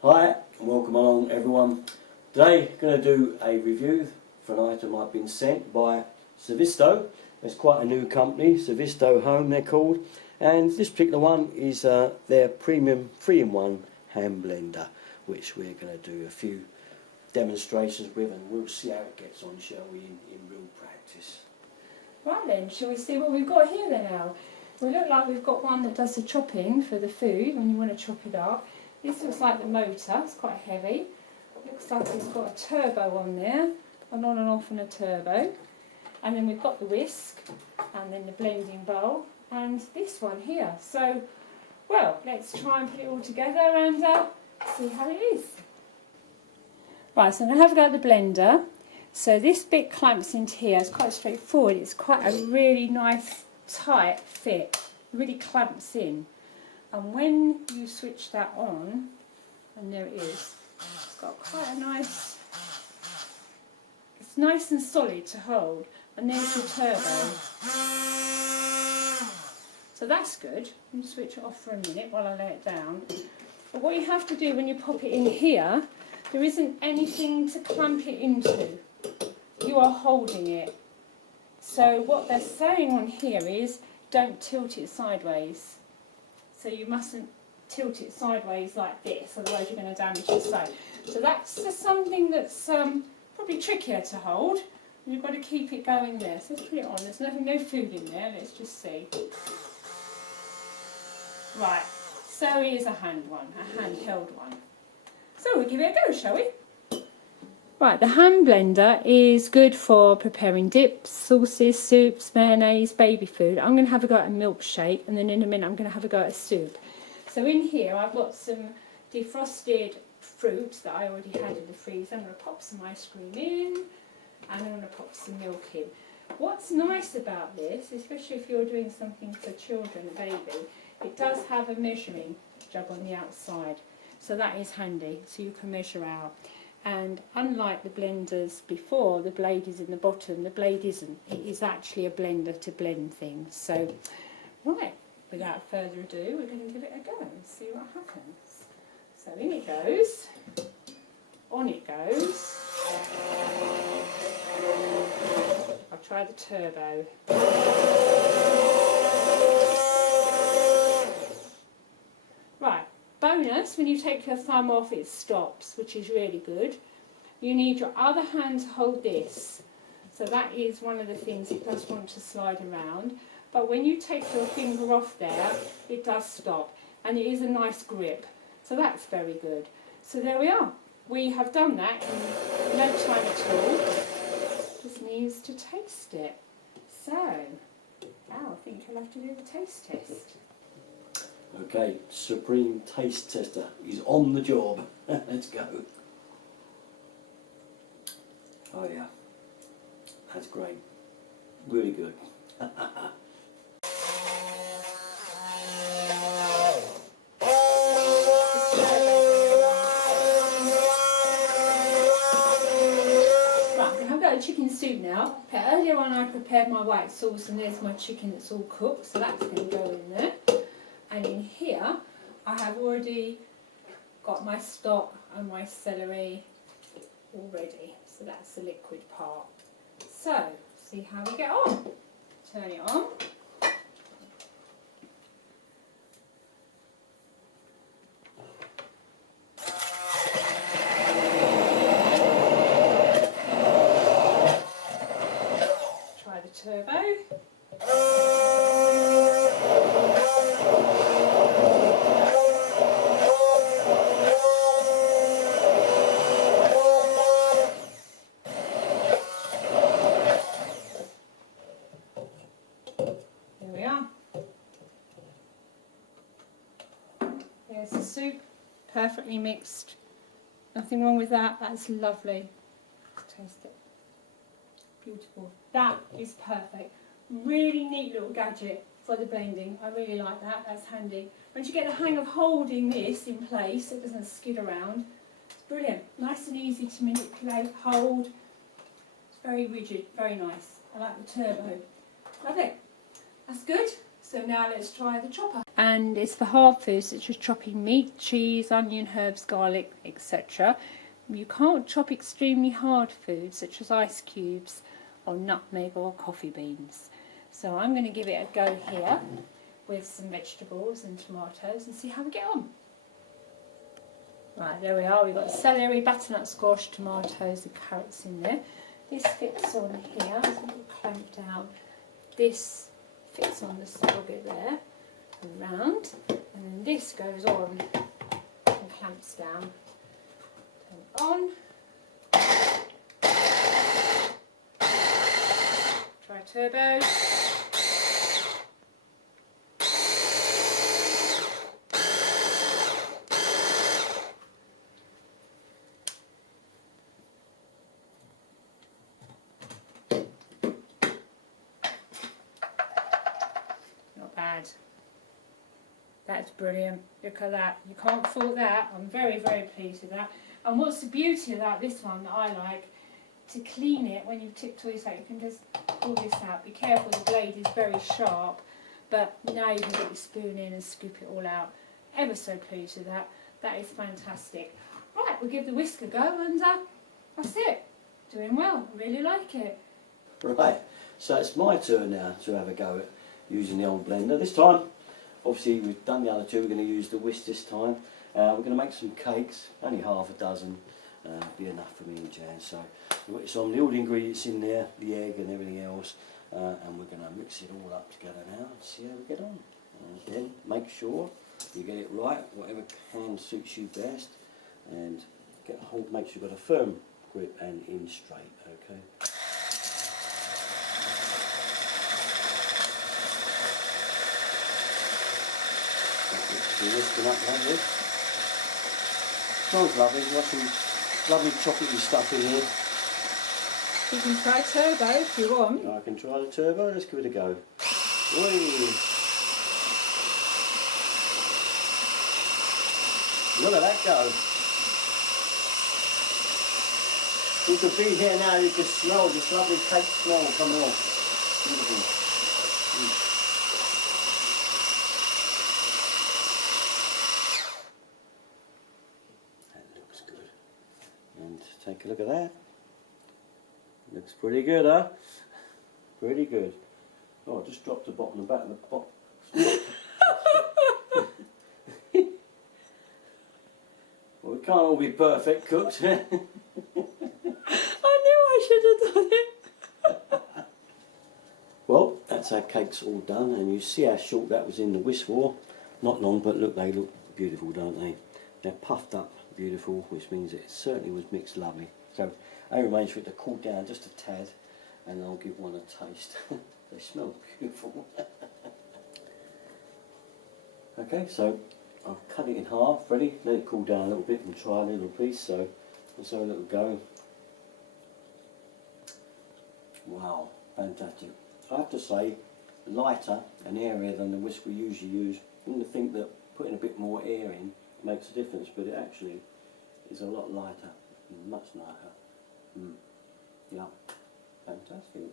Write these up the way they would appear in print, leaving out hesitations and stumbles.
Hi and welcome along everyone. Today I'm going to do a review for an item I've been sent by Savisto. It's quite a new company, Savisto Home they're called, and this particular one is their premium 3-in-1 hand blender, which we're going to do a few demonstrations with, and we'll see how it gets on, shall we, in real practice. Right then, shall we see what we've got here then now? We look like we've got one that does the chopping for the food when you want to chop it up. This looks like the motor, it's quite heavy. Looks like it's got a turbo on there, an on and off and a turbo. And then we've got the whisk, and then the blending bowl, and this one here. So, well, let's try and put it all together and see how it is. Right, so I'm going to have a go at the blender. So this bit clamps into here, it's quite straightforward. It's quite a really nice tight fit, it really clamps in. And when you switch that on, and there it is, it's got quite a nice, it's nice and solid to hold. And there's the turbo. So that's good. You switch it off for a minute while I lay it down. But what you have to do when you pop it in here, there isn't anything to clamp it into. You are holding it. So what they're saying on here is, don't tilt it sideways. So you mustn't tilt it sideways like this, otherwise you're going to damage the side. So that's just something that's probably trickier to hold. You've got to keep it going there. So let's put it on. There's no food in there. Let's just see. Right. So here's a handheld one. So we'll give it a go, shall we? Right, the hand blender is good for preparing dips, sauces, soups, mayonnaise, baby food. I'm going to have a go at a milkshake, and then in a minute I'm going to have a go at a soup. So in here I've got some defrosted fruit that I already had in the freezer. I'm going to pop some ice cream in, and I'm going to pop some milk in. What's nice about this, especially if you're doing something for children, a baby, it does have a measuring jug on the outside. So that is handy, so you can measure out. And unlike the blenders before, the blade is in the bottom, the blade isn't. It is actually a blender to blend things. So, right, without further ado, we're going to give it a go and see what happens. So in it goes, on it goes. I'll try the turbo. Right. Bonus, when you take your thumb off it stops, which is really good. You need your other hand to hold this. So that is one of the things it does want to slide around. But when you take your finger off there, it does stop. And it is a nice grip. So that's very good. So there we are. We have done that in no time at all. Just needs to taste it. So, now I think you'll have to do the taste test. Okay, Supreme Taste Tester is on the job. Let's go. Oh yeah, that's great. Really good. I've got a chicken soup now. Earlier on I prepared my white sauce, and there's my chicken that's all cooked, so that's going to go in there. And in here I have already got my stock and my celery all ready. So that's the liquid part. So, see how we get on. Turn it on. Try the turbo. There's the soup, perfectly mixed. Nothing wrong with that, that's lovely. Taste it. Beautiful. That is perfect. Really neat little gadget for the blending. I really like that, that's handy. Once you get the hang of holding this in place, it doesn't skid around. It's brilliant. Nice and easy to manipulate, hold. It's very rigid, very nice. I like the turbo. Love it. That's good. So now let's try the chopper. And it's for hard foods such as chopping meat, cheese, onion, herbs, garlic, etc. You can't chop extremely hard foods such as ice cubes or nutmeg or coffee beans. So I'm going to give it a go here with some vegetables and tomatoes and see how we get on. Right, there we are. We've got celery, butternut squash, tomatoes and carrots in there. This fits on here, so we'll clamp down. This fits on the socket there, around, and then this goes on and clamps down. Turn it on. Try turbo. Not bad. That's brilliant. Look at that. You can't fault that. I'm very, very pleased with that. And what's the beauty about this one that I like, to clean it when you tip toys out, you can just pull this out. Be careful, the blade is very sharp, but now you can get your spoon in and scoop it all out. Ever so pleased with that. That is fantastic. Right, we'll give the whisk a go, and that's it. Doing well. I really like it. Right, so it's my turn now to have a go at using the old blender. This time, obviously we've done the other two, we're going to use the whisk this time. We're going to make some cakes, only half a dozen, be enough for me and Jan. So we've got some of all the ingredients in there, the egg and everything else, and we're going to mix it all up together now and see how we get on. And then make sure you get it right, whatever hand suits you best, and get a hold, make sure you've got a firm grip and in straight, okay? You're whisking up like this. Smells lovely, got some lovely chocolatey stuff in here. You can try turbo if you want. I can try the turbo, let's give it a go. Whee! Look at that go. You could be here now, you could smell this lovely cake smell coming off. Beautiful. And take a look at that. Looks pretty good, huh? Pretty good. Oh, I just dropped the bottom and the back of the pot. Well, we can't all be perfect cooks. I knew I should have done it. Well, that's our cakes all done, and you see how short that was in the whisk for. Not long, but look, they look beautiful, don't they? They're puffed up beautiful, which means it certainly was mixed lovely. So I arranged for it to cool down just a tad, and I'll give one a taste. They smell beautiful. Okay, so I'll cut it in half, ready, let it cool down a little bit and try a little piece, so let's have a little go. Wow, fantastic. I have to say, lighter and airier than the whisk we usually use. You wouldn't think that putting a bit more air in makes a difference, but it actually is a lot lighter, much lighter. Yeah, fantastic.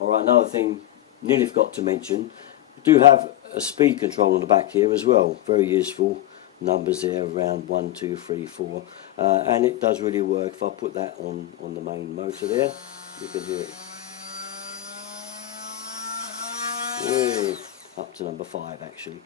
Alright, another thing nearly forgot to mention, we do have a speed control on the back here as well, very useful. Numbers there around 1, 2, 3, 4, and it does really work. If I put that on the main motor there, you can hear it. Way up to number 5 actually.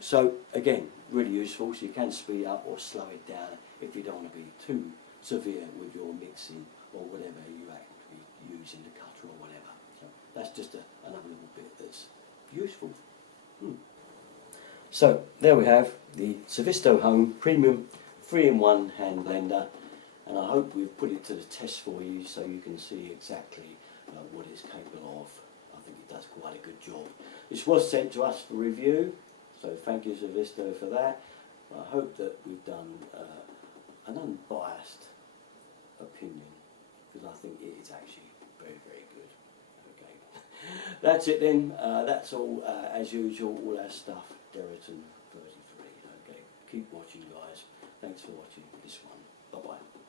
So again, really useful, so you can speed up or slow it down if you don't want to be too severe with your mixing or whatever you actually use in the cutter or whatever. So that's just another little bit that's useful. So there we have the Savisto Home Premium 3-in-1 hand blender, and I hope we've put it to the test for you so you can see exactly what it's capable of. I think it does quite a good job. This was sent to us for review, so thank you Savisto for that. I hope that we've done an unbiased opinion, because I think it is actually very, very good. Okay, that's it then. That's all as usual, all our stuff. Derriton 33. Okay, keep watching guys. Thanks for watching this one. Bye bye.